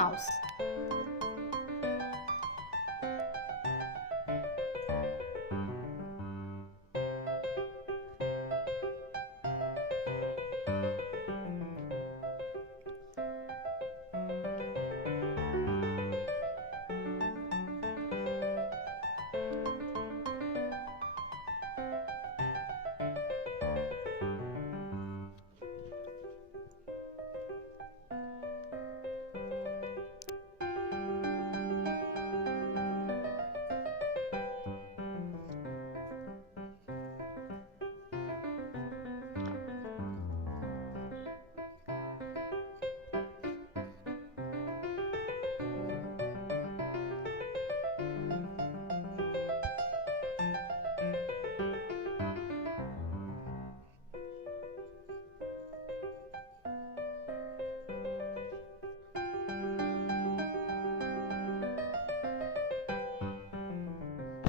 Mouse.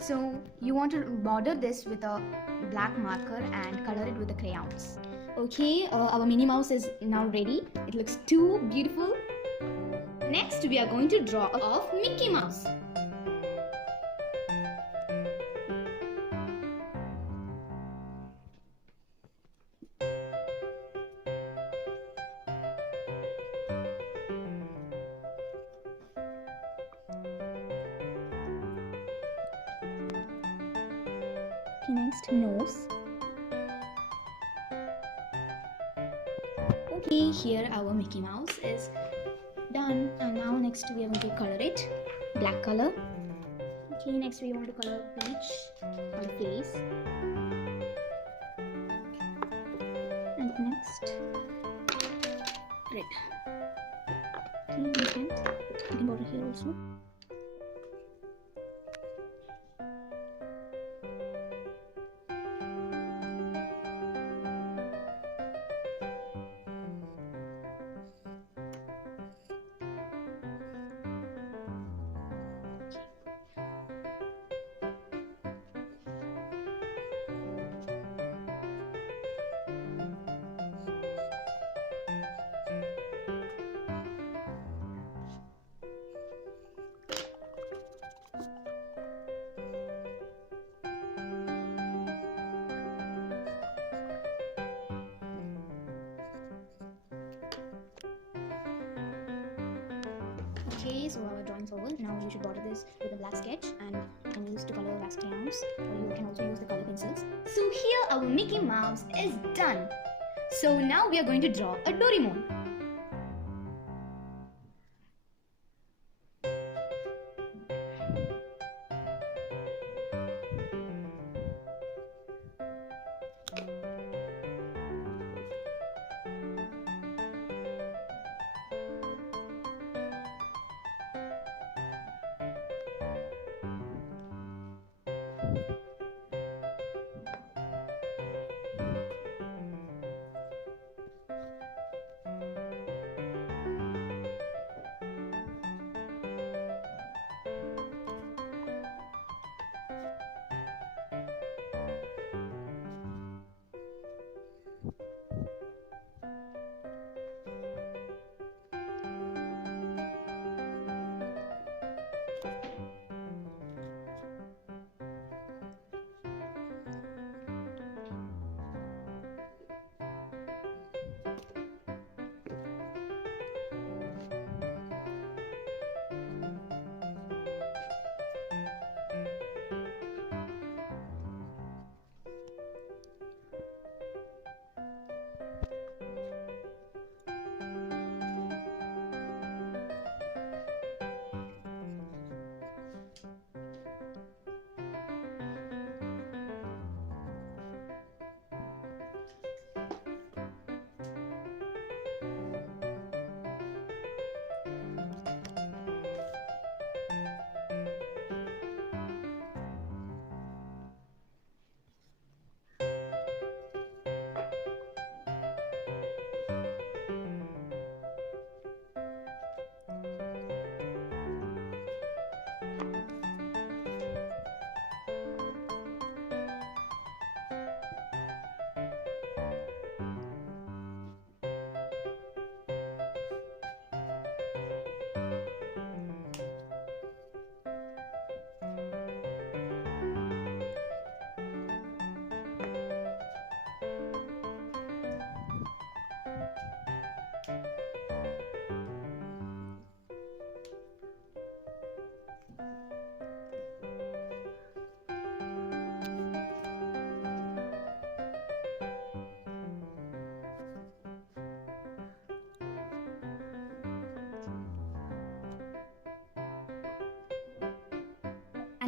So you want to border this with a black marker and color it with the crayons. Okay, our Minnie Mouse is now ready. It looks too beautiful. Next, we are going to draw of Mickey Mouse. Next, nose. Okay, here our Mickey Mouse is done, and now next we are going to color it black color. Okay, next we want to color peach on the face, and next red. Okay, you can border here also. Okay, so our drawing's over. Now you should border this with a black sketch, and you can use to color wax crayons, or you can also use the color pencils. So here our Mickey Mouse is done. So now we are going to draw a Doraemon.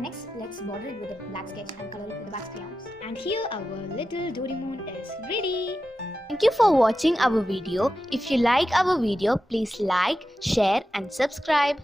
Next, let's border it with a black sketch and color it with the wax crayons. And here our little Doraemon is ready. Thank you for watching our video. If you like our video, please like, share and subscribe.